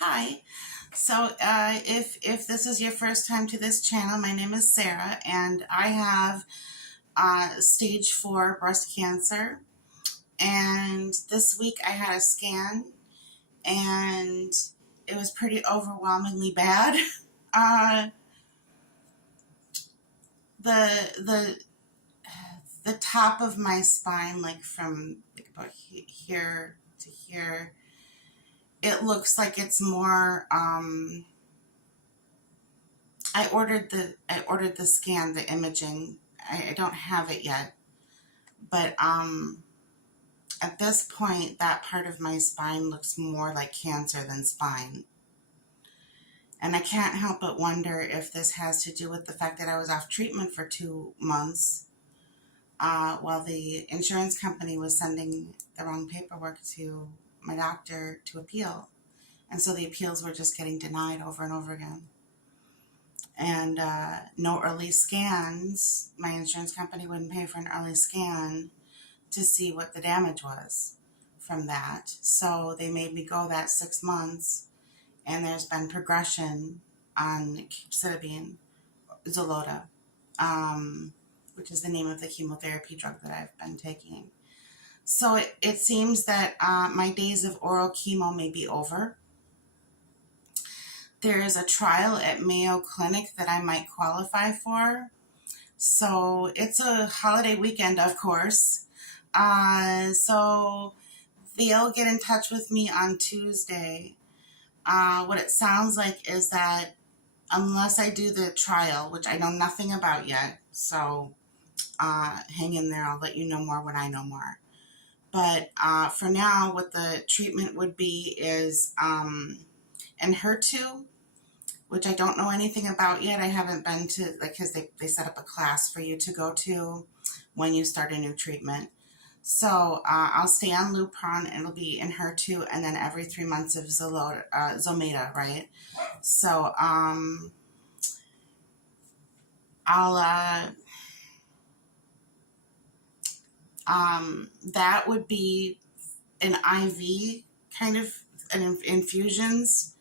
Hi. So, if this is your first time to this channel, my name is Sarah, and I have stage 4 breast cancer. And this week I had a scan, and it was pretty overwhelmingly bad. Uh, the the top of my spine, like from about here to here, it looks like it's more. I ordered the scan, the imaging. I don't have it yet, but at this point, that part of my spine looks more like cancer than spine. And I can't help but wonder if this has to do with the fact that I was off treatment for 2 months while the insurance company was sending the wrong paperwork to my doctor to appeal. And so the appeals were just getting denied over and over again. And no early scans. My insurance company wouldn't pay for an early scan to see what the damage was from that. So they made me go that 6 months, and there's been progression on capecitabine, Xeloda, which is the name of the chemotherapy drug that I've been taking. So it seems that my days of oral chemo may be over. There is a trial at Mayo Clinic that I might qualify for. So it's a holiday weekend, of course. So they'll get in touch with me on Tuesday. What it sounds like is that unless I do the trial, which I know nothing about yet, so hang in there. I'll let you know more when I know more. But for now, what the treatment would be is Enhertu, which I don't know anything about yet. I haven't been to, because they set up a class for you to go to when you start a new treatment. So I'll stay on Lupron, and it'll be Enhertu, and then every 3 months of Zometa, right? So that would be an IV kind of infusions.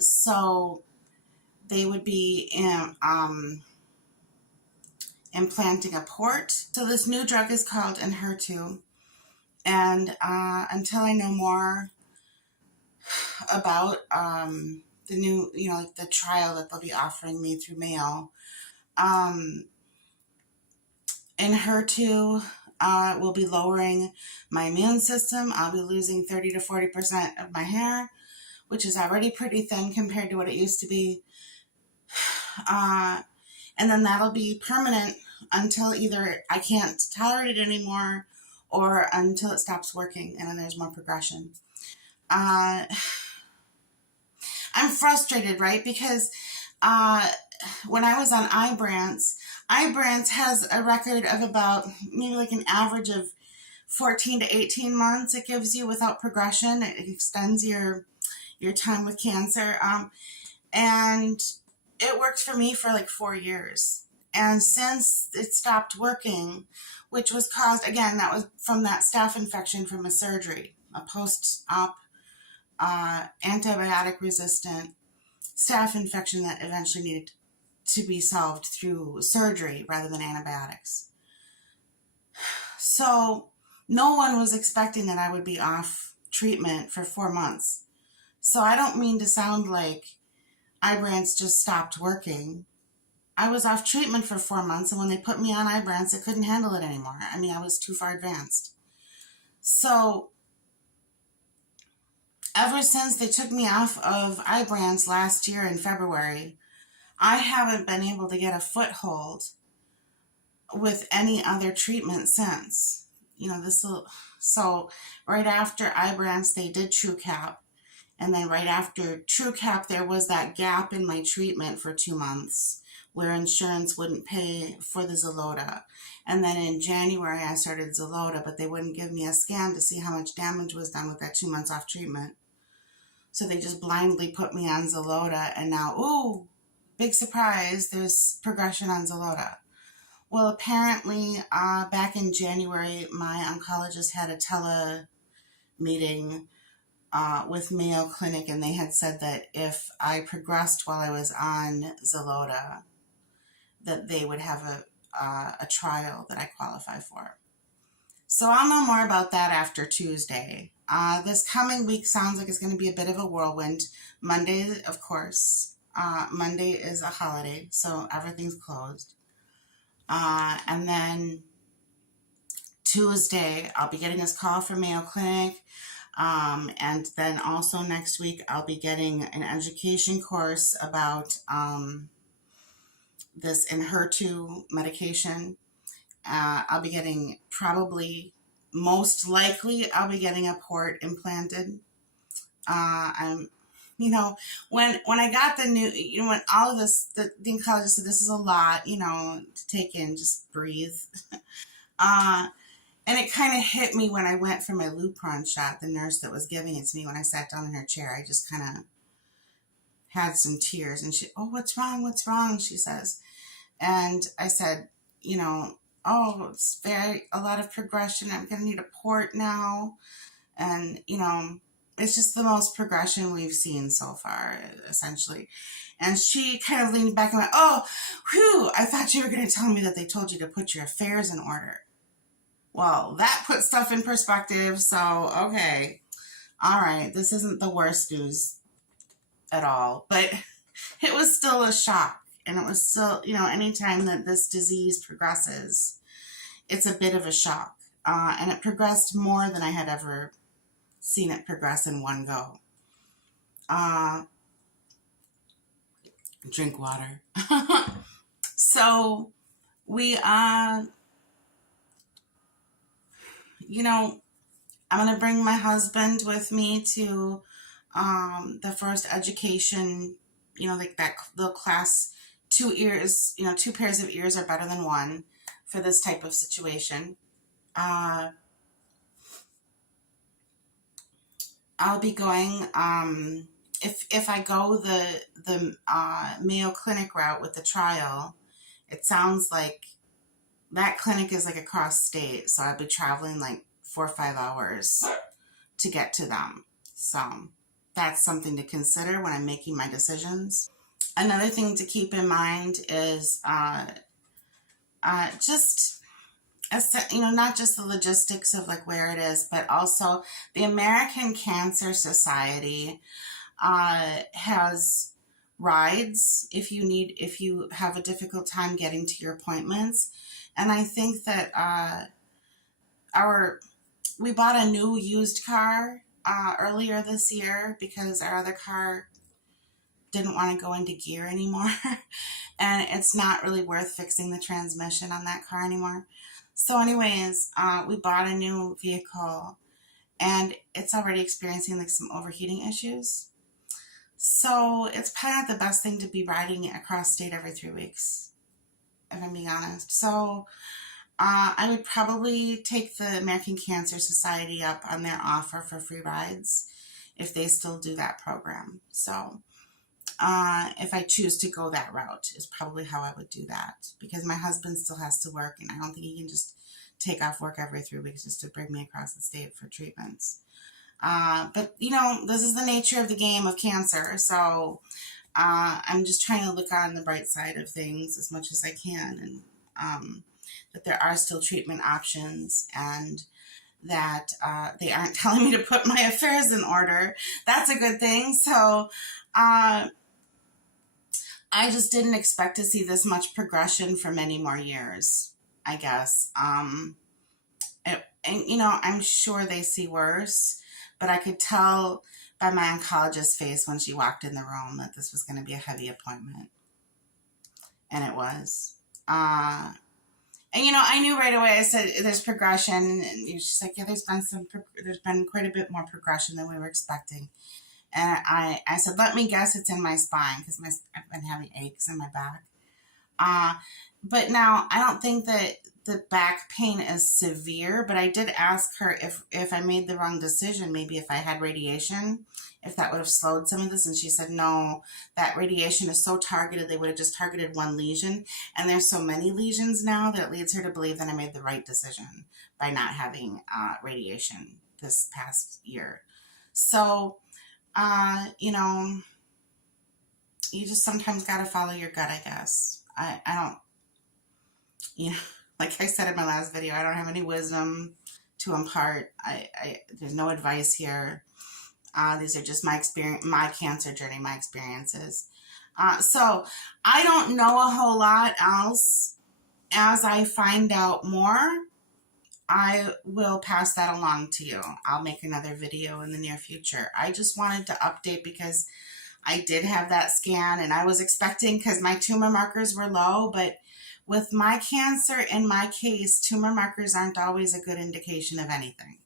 So they would be implanting a port. So this new drug is called Enhertu, and until I know more about the new, like the trial that they'll be offering me through Mayo, Enhertu will be lowering my immune system. I'll be losing 30 to 40% of my hair, which is already pretty thin compared to what it used to be. And then that'll be permanent until either I can't tolerate it anymore or until it stops working and then there's more progression. I'm frustrated, right? Because when I was on Ibrance has a record of about maybe like an average of 14 to 18 months it gives you without progression. It extends your time with cancer. And it worked for me for like 4 years. And since it stopped working, which was caused, again, that was from that staph infection from a surgery, a post-op antibiotic-resistant staph infection that eventually needed to be solved through surgery rather than antibiotics. So no one was expecting that I would be off treatment for 4 months. So I don't mean to sound like Ibrance just stopped working. I was off treatment for 4 months, and when they put me on Ibrance, I couldn't handle it anymore. I mean, I was too far advanced. So ever since they took me off of Ibrance last year in February, I haven't been able to get a foothold with any other treatment since. So right after Ibrance, they did TrueCap. And then right after TrueCap, there was that gap in my treatment for 2 months where insurance wouldn't pay for the Xeloda. And then in January, I started Xeloda, but they wouldn't give me a scan to see how much damage was done with that 2 months off treatment. So they just blindly put me on Xeloda, and now, ooh, big surprise, there's progression on Xeloda. Well, apparently, back in January, my oncologist had a tele meeting with Mayo Clinic, and they had said that if I progressed while I was on Xeloda, that they would have a trial that I qualify for. So I'll know more about that after Tuesday. This coming week sounds like it's going to be a bit of a whirlwind. Monday, of course. Monday is a holiday, so everything's closed. And then Tuesday, I'll be getting this call from Mayo Clinic. And then also next week, I'll be getting an education course about this Enhertu medication. I'll be getting most likely, I'll be getting a port implanted. I'm, when I got the new, when all of this, the oncologist said this is a lot, to take in, just breathe. And it kind of hit me when I went for my Lupron shot. The nurse that was giving it to me, when I sat down in her chair, I just kind of had some tears. And she, oh, what's wrong? What's wrong? She says. And I said, oh, it's a lot of progression. I'm going to need a port now. And, it's just the most progression we've seen so far, essentially. And she kind of leaned back and went, oh, whew, I thought you were going to tell me that they told you to put your affairs in order. Well, that puts stuff in perspective. So, okay. All right. This isn't the worst news at all, but it was still a shock. And it was still, anytime that this disease progresses, it's a bit of a shock. And it progressed more than I had ever seen it progress in one go. Drink water. So we, I'm going to bring my husband with me to the first education, like that little class, 2 ears, 2 pairs of ears are better than one for this type of situation. I'll be going, if I go the Mayo Clinic route with the trial, it sounds like that clinic is like across state, so I'll be traveling like 4 or 5 hours to get to them. So that's something to consider when I'm making my decisions. Another thing to keep in mind is just, not just the logistics of like where it is, but also the American Cancer Society has rides if you have a difficult time getting to your appointments. And I think that we bought a new used car earlier this year because our other car didn't want to go into gear anymore. And it's not really worth fixing the transmission on that car anymore. So anyways, we bought a new vehicle and it's already experiencing like some overheating issues. So it's probably not the best thing to be riding it across state every 3 weeks, if I'm being honest. So I would probably take the American Cancer Society up on their offer for free rides if they still do that program. So if I choose to go that route is probably how I would do that, because my husband still has to work and I don't think he can just take off work every 3 weeks just to bring me across the state for treatments. But this is the nature of the game of cancer. So I'm just trying to look on the bright side of things as much as I can, and that there are still treatment options, and that they aren't telling me to put my affairs in order. That's a good thing. So I just didn't expect to see this much progression for many more years, I guess. And I'm sure they see worse, but I could tell by my oncologist's face when she walked in the room that this was going to be a heavy appointment. And it was. And, I knew right away. I said, there's progression. And she's like, yeah, there's been quite a bit more progression than we were expecting. And I said, let me guess it's in my spine, because I've been having aches in my back. But now I don't think that the back pain is severe, but I did ask her if I made the wrong decision, maybe if I had radiation, if that would have slowed some of this. And she said, no, that radiation is so targeted, they would have just targeted one lesion. And there's so many lesions now that it leads her to believe that I made the right decision by not having radiation this past year. So, you know, you just sometimes got to follow your gut, I guess. I don't, you know, like I said in my last video, I don't have any wisdom to impart. There's no advice here. These are just my experience, my cancer journey, my experiences. So I don't know a whole lot else. As I find out more, I will pass that along to you. I'll make another video in the near future. I just wanted to update because I did have that scan and I was expecting, because my tumor markers were low, but with my cancer, in my case, tumor markers aren't always a good indication of anything.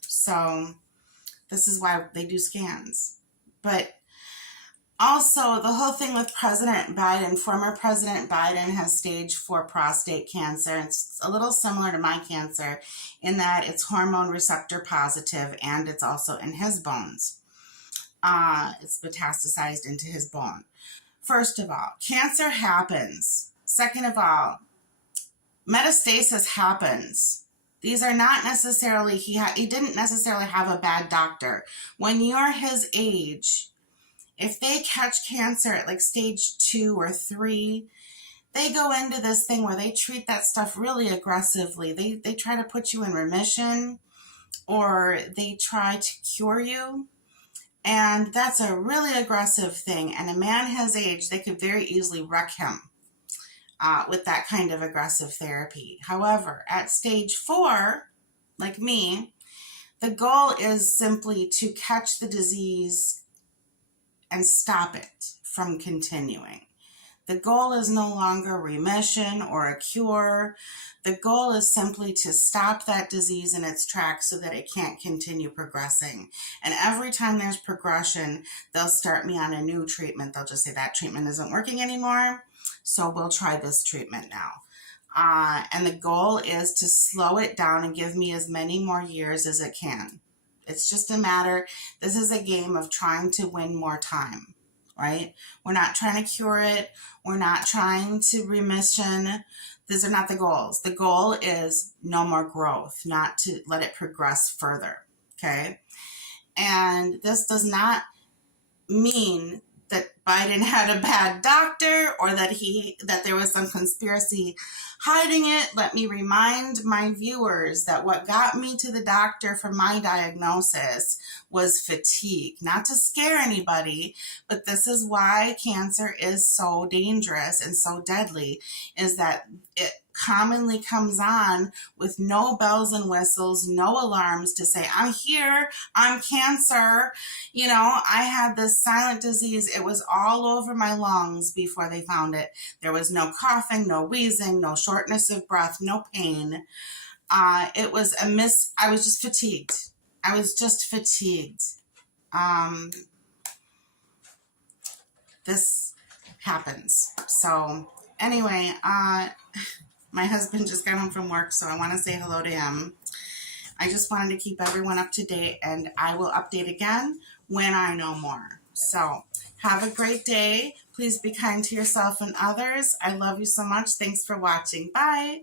So this is why they do scans. But also, the whole thing with President Biden, former President Biden has stage 4 prostate cancer. It's a little similar to my cancer in that it's hormone receptor positive and it's also in his bones. It's metastasized into his bone. First of all, cancer happens. Second of all, metastasis happens. These are not necessarily, he didn't necessarily have a bad doctor. When you're his age, if they catch cancer at like stage 2 or 3, they go into this thing where they treat that stuff really aggressively. They try to put you in remission or they try to cure you. And that's a really aggressive thing. And a man his age, they could very easily wreck him with that kind of aggressive therapy. However, at stage 4, like me, the goal is simply to catch the disease and stop it from continuing. The goal is no longer remission or a cure. The goal is simply to stop that disease in its tracks so that it can't continue progressing. And every time there's progression, they'll start me on a new treatment. They'll just say that treatment isn't working anymore, so we'll try this treatment now. And the goal is to slow it down and give me as many more years as it can. It's just a matter, this is a game of trying to win more time, right? We're not trying to cure it. We're not trying to remission. These are not the goals. The goal is no more growth, not to let it progress further, okay? And this does not mean that Biden had a bad doctor or that there was some conspiracy hiding it. Let me remind my viewers that what got me to the doctor for my diagnosis was fatigue. Not to scare anybody, but this is why cancer is so dangerous and so deadly, is that it commonly comes on with no bells and whistles, no alarms to say, I'm here, I'm cancer. You know, I had this silent disease. It was all over my lungs before they found it. There was no coughing, no wheezing, no shortness of breath, no pain. It was I was just fatigued. I was just fatigued. This happens. So anyway, my husband just got home from work, so I want to say hello to him. I just wanted to keep everyone up to date, and I will update again when I know more. So have a great day. Please be kind to yourself and others. I love you so much. Thanks for watching. Bye.